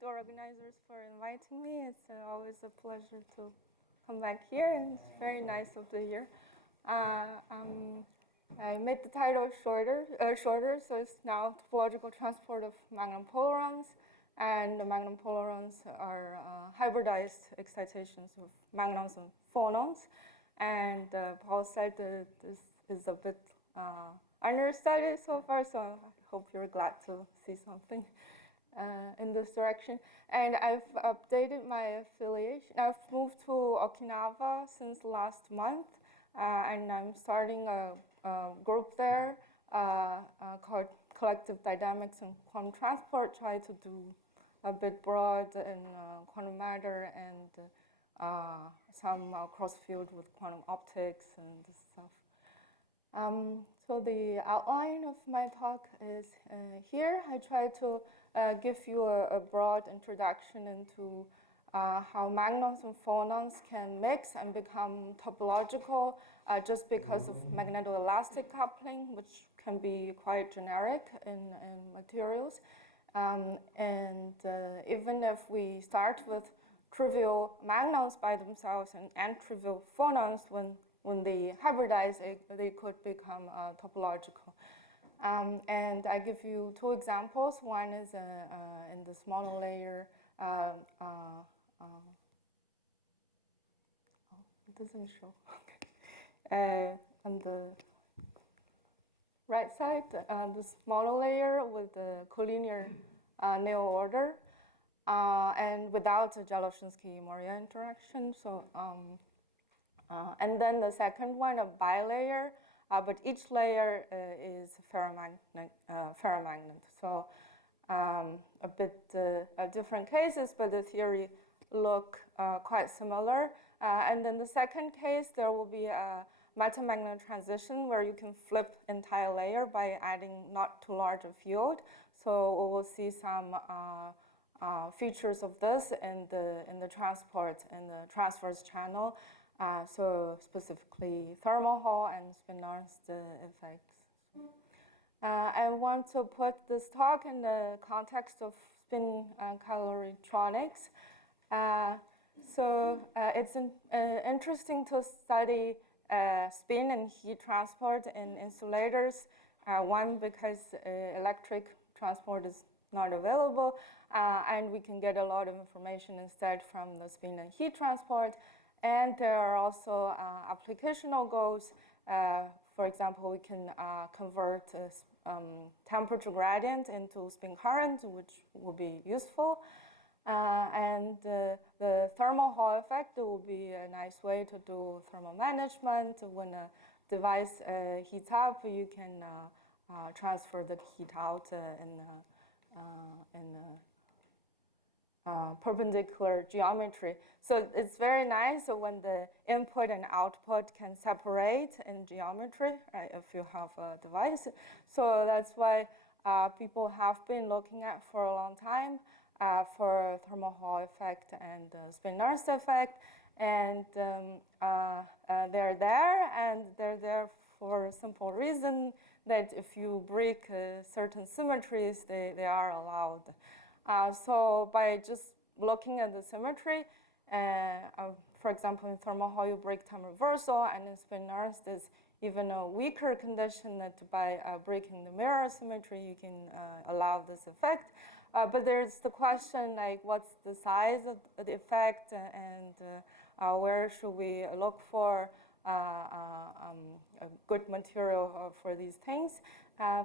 the organizers for inviting me. It's always a pleasure to come back here, and it's very nice of the year. I made the title shorter, so it's now Topological Transport of Magnon-Phonon, and the magnon-phonons are hybridized excitations of magnons and phonons. And Paul said that this is a bit understudied so far, so I hope you're glad to see something in this direction. And I've updated my affiliation. I've moved to Okinawa since last month, and I'm starting a group there called Collective Dynamics and Quantum Transport, try to do a bit broad in quantum matter and some cross field with quantum optics and this stuff. So the outline of my talk is here. I try to give you a broad introduction into how magnons and phonons can mix and become topological just because of magneto-elastic coupling, which can be quite generic in materials. And even if we start with trivial magnons by themselves and trivial phonons, when they hybridize, they could become topological. And I give you two examples. One is in this monolayer. It doesn't show. On the right side, this monolayer with the collinear neo order, and without the Jaloshinsky-Moria interaction. So. And then the second one, a bilayer, but each layer is ferromagnet. So a bit different cases, but the theory look quite similar. And then the second case, there will be a metamagnet transition where you can flip entire layer by adding not too large a field. So we will see some features of this in the transport in the transverse channel. So specifically thermal Hall and spin-Nernst effects. I want to put this talk in the context of spin caloritronics. So it's interesting to study spin and heat transport in insulators. One, because electric transport is not available, and we can get a lot of information instead from the spin and heat transport. And there are also applicational goals. For example, we can convert temperature gradient into spin current, which will be useful. And the thermal Hall effect will be a nice way to do thermal management. When a device heats up, you can transfer the heat out in perpendicular geometry. So it's very nice when the input and output can separate in geometry, right, if you have a device. So that's why people have been looking at for a long time for thermal Hall effect and spin-Nernst effect. And they're there, and they're there for a simple reason that if you break certain symmetries, they are allowed. So by just looking at the symmetry, for example, in thermal Hall, you break time reversal, and in spin-Nernst is even a weaker condition that by breaking the mirror symmetry, you can allow this effect. But there's the question, like, what's the size of the effect, and where should we look for a good material for these things?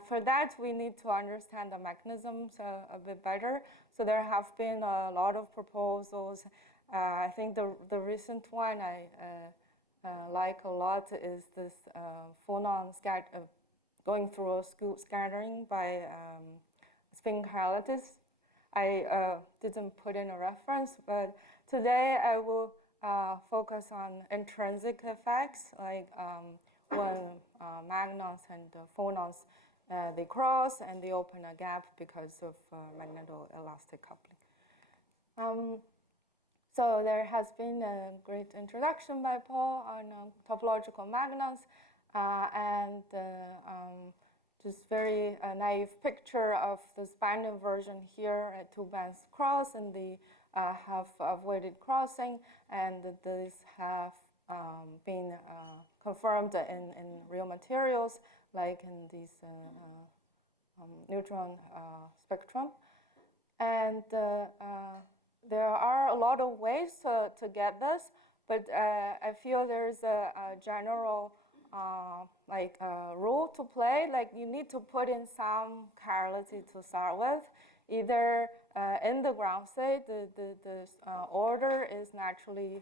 For that, we need to understand the mechanisms a bit better. So there have been a lot of proposals. I think the recent one I like a lot is this phonon going through a scattering by spin chiralities. I didn't put in a reference, but today I will focus on intrinsic effects, like when magnons and phonons they cross and they open a gap because of magneto-elastic coupling. So there has been a great introduction by Paul on topological magnons, and just very naive picture of this band inversion here at 2 bands cross, and they have avoided crossing, and these have been confirmed in real materials, like in these neutron spectrum. And there are a lot of ways to get this, but I feel there's a general rule to play. Like, you need to put in some chirality to start with. Either in the ground state, the order is naturally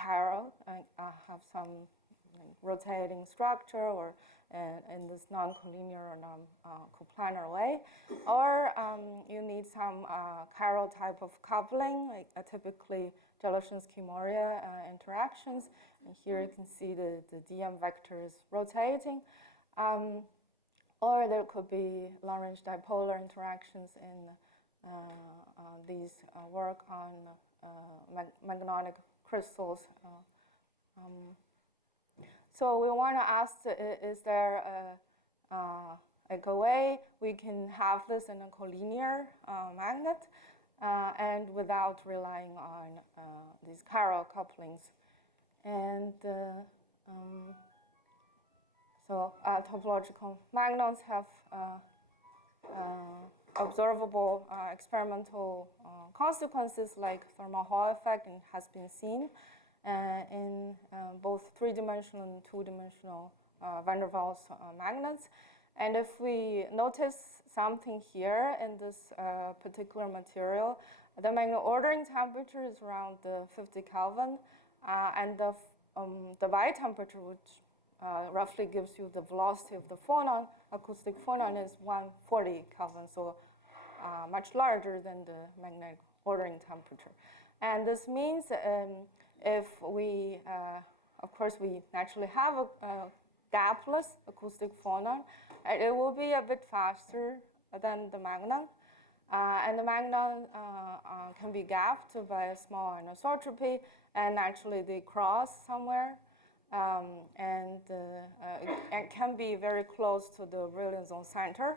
chiral, have some rotating structure, or in this non-collinear or non-coplanar way, or you need some chiral type of coupling, like typically Jaloshensky-Moria interactions. And here you can see the DM vector is rotating. Or there could be long-range dipolar interactions in these work on magnetic crystals. So we want to ask, is there a way we can have this in a collinear magnet and without relying on these chiral couplings? And so topological magnons have observable experimental consequences like thermal Hall effect, and has been seen in both 3-dimensional and 2-dimensional van der Waals magnets. And if we notice something here in this particular material, the magnet ordering temperature is around 50 Kelvin, and the Y temperature, which roughly gives you the velocity of the phonon, acoustic phonon, is 140 Kelvin, so much larger than the magnetic ordering temperature. And this means if we, of course, we naturally have a gapless acoustic phonon, it will be a bit faster than the magnon. And the magnon can be gapped by a small anisotropy, and actually they cross somewhere. And it can be very close to the Brilliant zone center.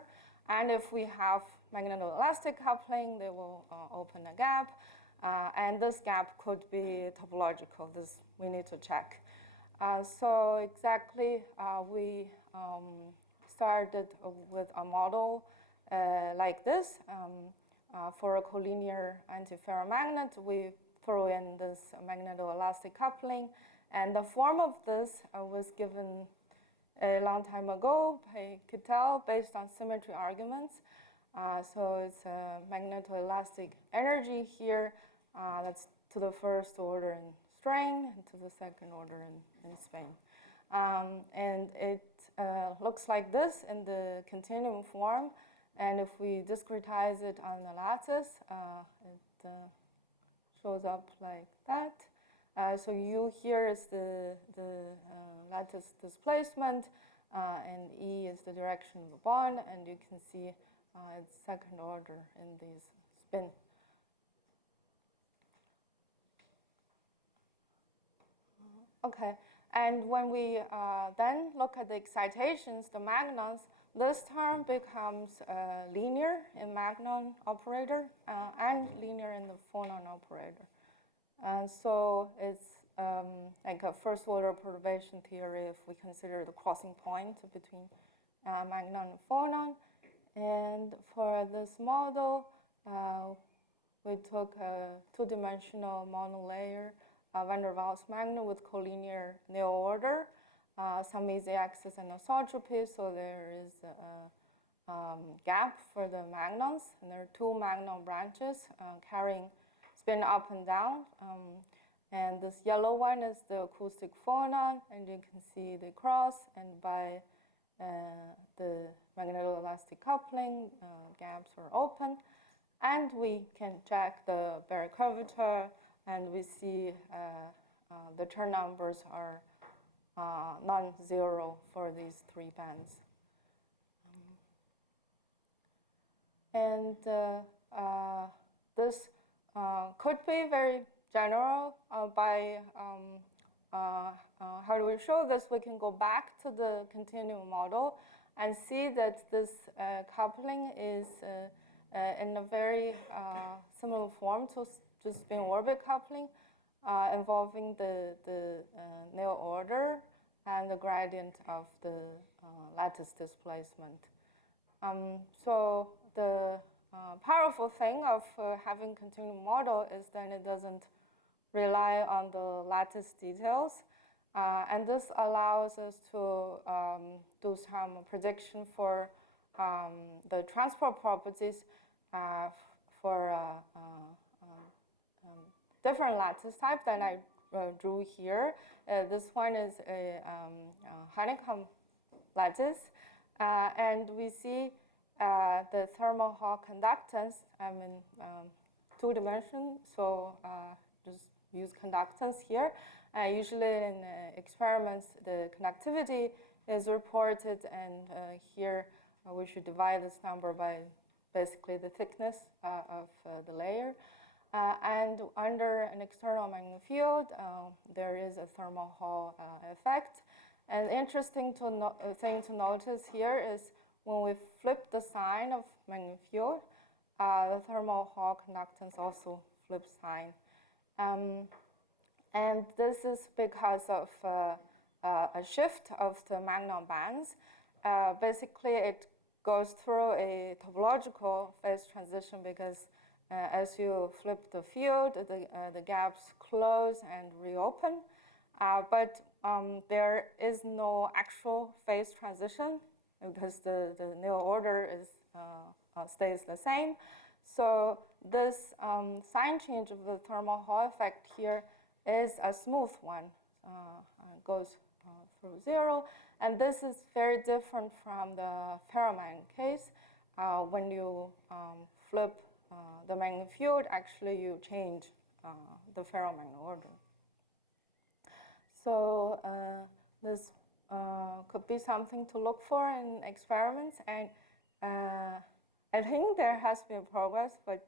And if we have magnetoelastic coupling, they will open a gap. And this gap could be topological. This we need to check. So exactly, we started with a model like this. For a collinear antiferromagnet, we throw in this magnetoelastic coupling. And the form of this was given a long time ago by Kittel based on symmetry arguments. So it's a magnetoelastic energy here that's to the first order in strain and to the second order in Spain. And it looks like this in the continuum form. And if we discretize it on the lattice, it shows up like that. So U here is the lattice displacement, and E is the direction of the bond, and you can see it's second order in these spin. Okay, and when we then look at the excitations, the magnons, this term becomes linear in magnon operator and linear in the phonon operator. So it's like a first order perturbation theory if we consider the crossing point between magnon and phonon. And for this model, we took a 2-dimensional monolayer van der Waals magnet with collinear neo order, some easy axis anisotropy, so there is a gap for the magnons, and there are 2 magnon branches carrying spin up and down. And this yellow one is the acoustic phonon, and you can see the cross, and by the magnetoelastic coupling, gaps are open. And we can check the Berry curvature, and we see the turn numbers are non-zero for these 3 bands. And this could be very general. By how do we show this? We can go back to the continuum model and see that this coupling is in a very similar form to spin orbit coupling, involving the Néel order and the gradient of the lattice displacement. So the powerful thing of having continuum model is that it doesn't rely on the lattice details. And this allows us to do some prediction for the transport properties for different lattice type that I drew here. This one is a honeycomb lattice. And we see the thermal Hall conductance. I'm in 2 dimensions, so just use conductance here. Usually in experiments, the conductivity is reported, and here we should divide this number by basically the thickness of the layer. And under an external magnetic field, there is a thermal Hall effect. And interesting thing to notice here is when we flip the sign of magnetic field, the thermal Hall conductance also flips sign. And this is because of a shift of the magnon bands. Basically, it goes through a topological phase transition because as you flip the field, the gaps close and reopen. But there is no actual phase transition because the Néel order is, stays the same. So this sign change of the thermal Hall effect here is a smooth one, goes through 0. And this is very different from the ferromagnet case. When you flip the magnetic field, actually you change the ferromagnet order. So this could be something to look for in experiments. And I think there has been progress, but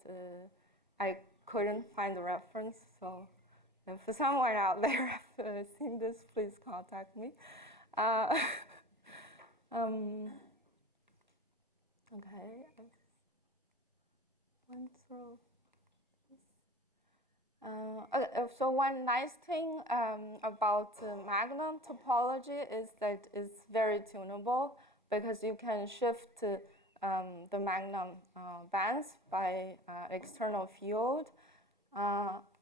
I couldn't find the reference. So if someone out there has seen this, please contact me. Okay, I went through this. So one nice thing about magnon topology is that it's very tunable because you can shift the magnon bands by external field.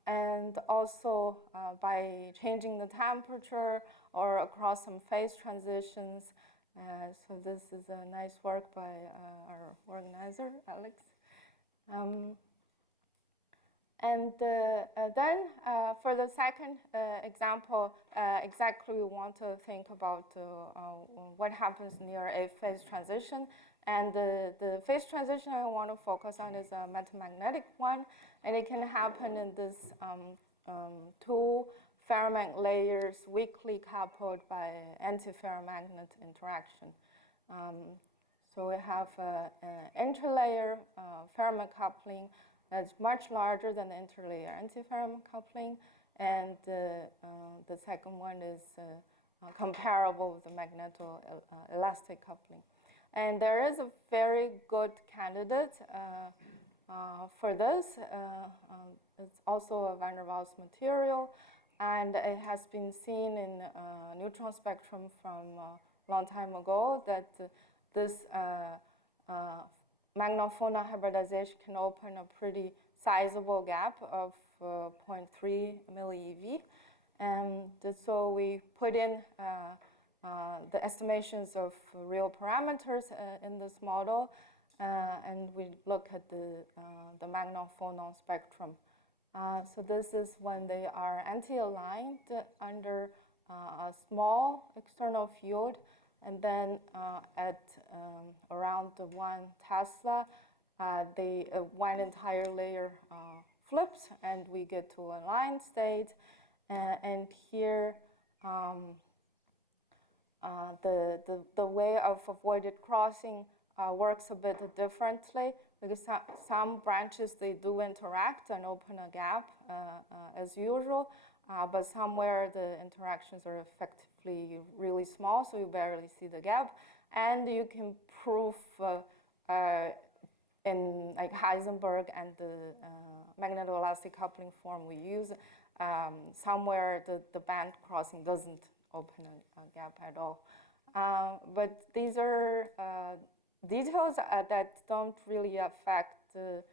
And also by changing the temperature or across some phase transitions. So this is a nice work by our organizer, Alex. And then for the second example, exactly we want to think about what happens near a phase transition. And the phase transition I want to focus on is a metamagnetic one. And it can happen in this 2 ferromagnet layers weakly coupled by antiferromagnet interaction. So we have an interlayer ferromagnet coupling that's much larger than the interlayer antiferromagnet coupling. And the second one is comparable with the magneto-elastic coupling. And there is a very good candidate for this. It's also a van der Waals material, and it has been seen in neutron spectrum from a long time ago that this magnon-phonon hybridization can open a pretty sizable gap of 0.3 millieV. And so we put in the estimations of real parameters in this model, and we look at the magnon-phonon spectrum. So this is when they are anti-aligned under a small external field, and then at around 1 Tesla, one entire layer flips, and we get to a line state. And here, the way of avoided crossing works a bit differently, because some branches, they do interact and open a gap as usual, but somewhere the interactions are effectively really small, so you barely see the gap. and you can prove in like Heisenberg and the magnetoelastic coupling form we use, somewhere the band crossing doesn't open a gap at all. But these are details that don't really affect the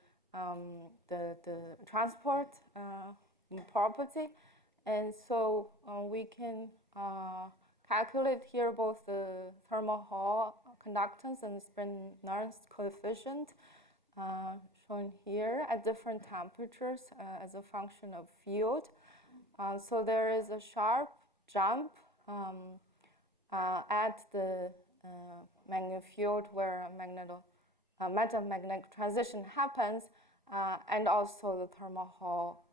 transport property. And so we can calculate here both the thermal Hall conductance and spin-Nernst coefficient shown here at different temperatures as a function of field. So there is a sharp jump at the magnetic field where metamagnetic transition happens, and also the thermal Hall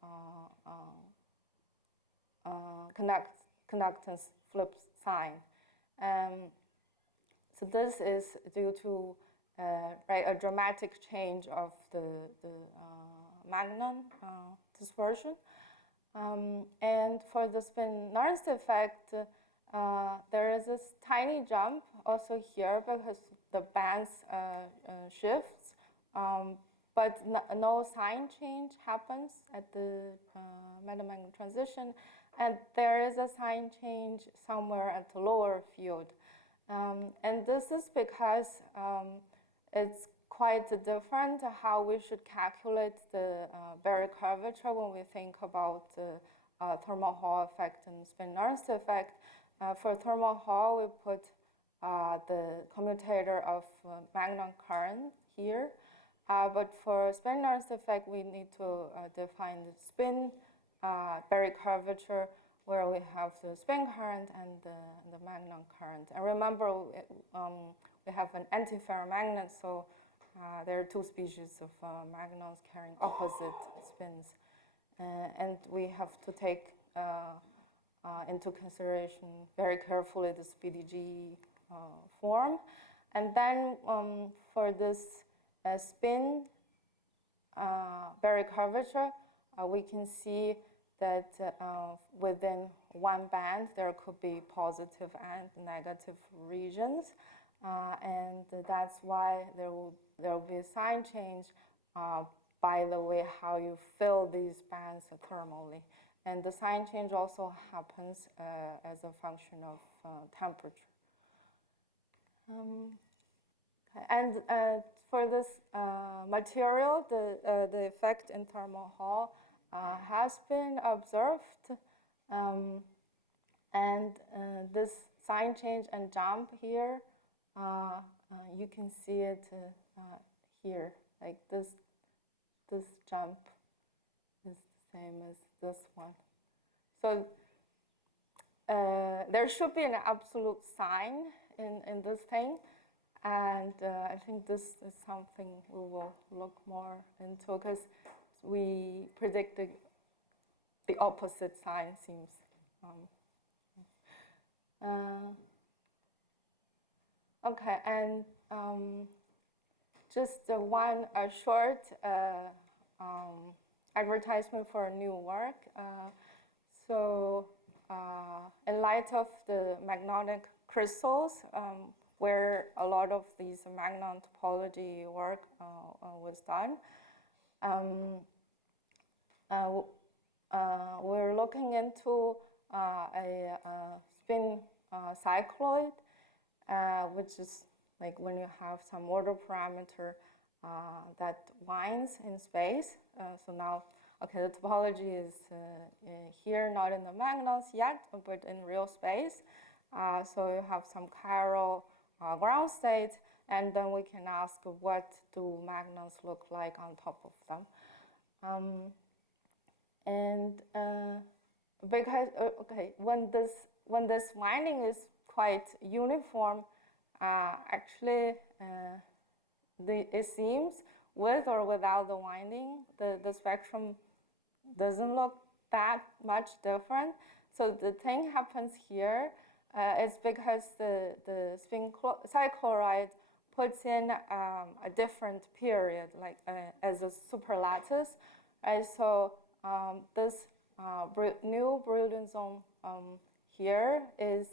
conductance flips sign. So this is due to a dramatic change of the magnon dispersion. And for the spin-Nernst effect, there is this tiny jump also here because the bands shifts, but no sign change happens at the metamagnetic transition, and there is a sign change somewhere at the lower field. And this is because it's quite different how we should calculate the Berry curvature when we think about the thermal Hall effect and spin-Nernst effect. For thermal Hall, we put the commutator of magnon current here. But for spin-Nernst effect, we need to define the spin Berry curvature, where we have the spin current and the magnon current. And remember, we have an antiferromagnet, so there are two species of magnons carrying opposite spins. And we have to take into consideration very carefully the SPICE-JGU form. And then for this spin Berry curvature, we can see that within one band there could be positive and negative regions, and that's why there will be a sign change by the way how you fill these bands thermally. And the sign change also happens as a function of temperature. And for this material, the effect in thermal Hall has been observed, and this sign change and jump here, you can see it here, like this jump is the same as this one. So there should be an absolute sign in this thing, and I think this is something we will look more into, because we predicted the opposite sign seems. Okay, and just one short advertisement for a new work. So in light of the magnetic crystals, where a lot of these magnon topology work was done, we're looking into a spin cycloid, which is like when you have some order parameter that winds in space. So now, okay, the topology is here, not in the magnons yet, but in real space. So you have some chiral ground state, and then we can ask what do magnons look like on top of them. And because okay, when this winding is quite uniform, actually it seems with or without the winding, the spectrum doesn't look that much different. So the thing happens here is because the spin cycloride puts in a different period, like as a superlattice, right? So this new Brillouin zone here is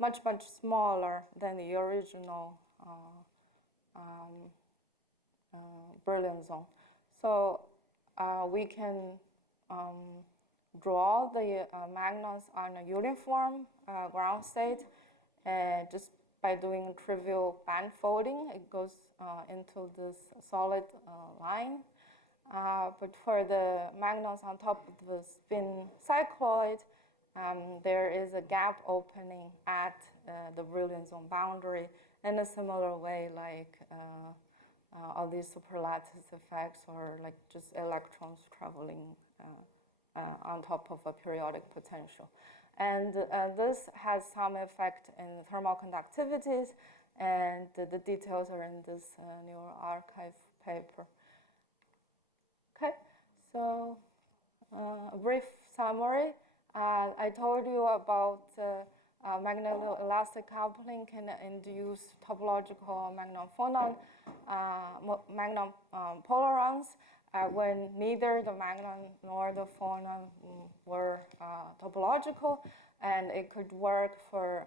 much smaller than the original Berlin zone. So we can draw the magnons on a uniform ground state just by doing trivial band folding. It goes into this solid line. But for the magnons on top of the spin cycloid, there is a gap opening at the Brillouin zone boundary in a similar way like all these superlattice effects or like just electrons traveling on top of a periodic potential. And this has some effect in thermal conductivities, and the details are in this neural archive paper. Okay, so a brief summary. I told you about magneto-elastic coupling can induce topological magnon-phonon magnon-polarons when neither the magnon nor the phonon were topological, and it could work for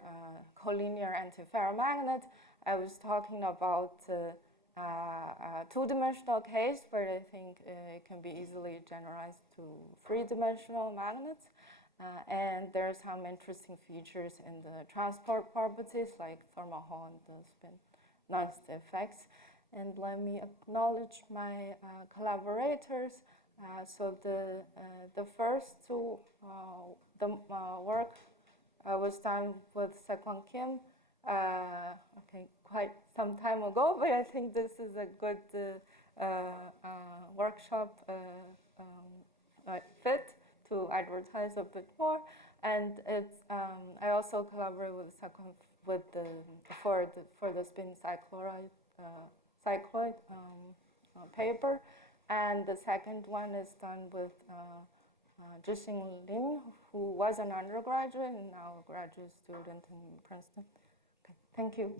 collinear antiferromagnet. I was talking about two-dimensional case, but I think it can be easily generalized to three-dimensional magnets. And there are some interesting features in the transport properties like thermal Hall and the spin Nernst effects. And let me acknowledge my collaborators. So the first two, work was done with Sekwang Kim. Okay, quite some time ago, but I think this is a good workshop fit to advertise a bit more. And it's I also collaborate with Sekwang with for the spin cycloid paper, and the second one is done with Zhixing Lin, who was an undergraduate and now a graduate student in Princeton. Okay, thank you.